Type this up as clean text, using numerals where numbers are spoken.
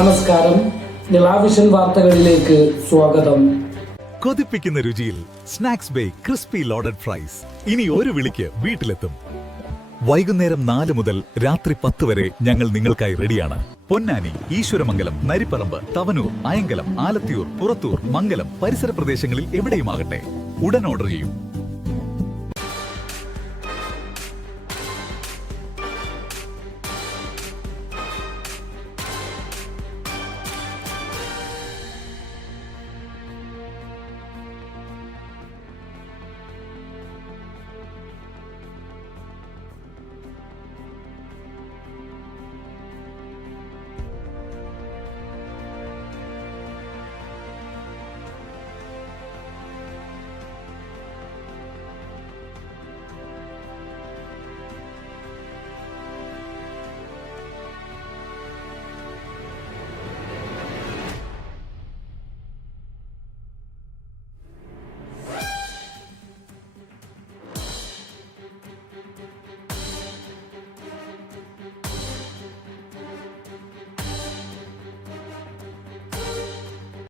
നമസ്കാരം, നിലാവിഷൻ വാർത്തകളിലേക്ക് സ്വാഗതം. കൊതിപ്പിക്കുന്ന രുചിയിൽ snacks bay crispy loaded fries ഇനി ഒരു വിളിക്ക് വീട്ടിലെത്തും. വൈകുന്നേരം 4 മുതൽ രാത്രി 10 വരെ ഞങ്ങൾ നിങ്ങൾക്കായി റെഡിയാണ്. പൊന്നാനി, ഈശ്വരമംഗലം, നരിപ്പറമ്പ്, തവനൂർ, അയങ്കലം, ആലത്തിയൂർ, പുറത്തൂർ, മംഗലം പരിസര പ്രദേശങ്ങളിൽ എവിടെയുമാകട്ടെ, ഉടൻ ഓർഡർ ചെയ്യൂ.